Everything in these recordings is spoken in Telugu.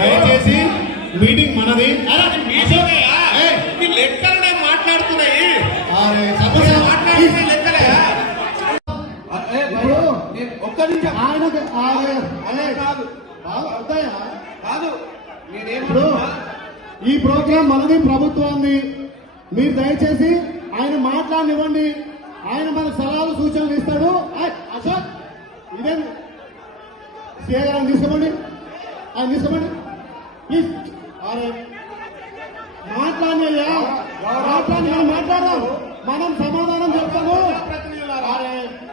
దయచేసి మీటింగ్ మనది. లెక్కలనే మాట్లాడుతున్నాయి. ఒక్క నిమిషం కాదు ఇప్పుడు ఈ ప్రోగ్రాం మనది, ప్రభుత్వాన్ని. మీరు దయచేసి ఆయన మాట్లాడనివ్వండి. ఆయన మనకు సలహాలు సూచనలు ఇస్తాడు. అశోక్ ఇదే సీఏ గారు తీసుకోండి, ఆయన తీసుకోండి ప్లీజ్. మాట్లాడినయ్యా, మాట్లాడి మనం మాట్లాడదాం, మనం సమాధానం చెప్తాము.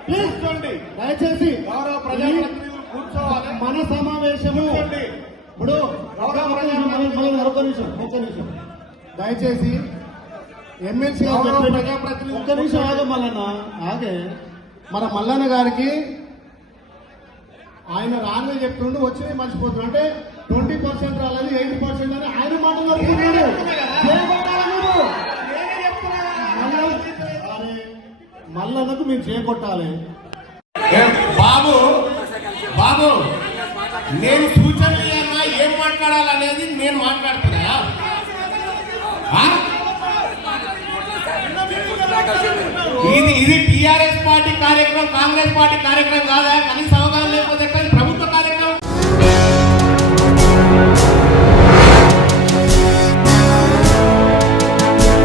ప్లీజ్ దయచేసి మన సమావేశము ఇప్పుడు ఒక్క నిమిషం దయచేసి ఎమ్మెల్సీ ఒక్క నిమిషం ఆగే మల్లన్న ఆగే. మన మల్లన్న గారికి ఆయన రాని చెప్తుండు, వచ్చి మర్చిపోతున్నాడు. అంటే 20% రాలేదు, 80% అని ఆయన మాటలు జరుగుతున్నాడు. మల్లన్నకు మీరు చేకొట్టాలి. బాబు బాబు నేను సూచనలు ఇవ్వన్నా, ఏం మాట్లాడాలనేది నేను మాట్లాడుతున్నా. ఇది టిఆర్ఎస్ పార్టీ కార్యక్రమం, కాంగ్రెస్ పార్టీ కార్యక్రమం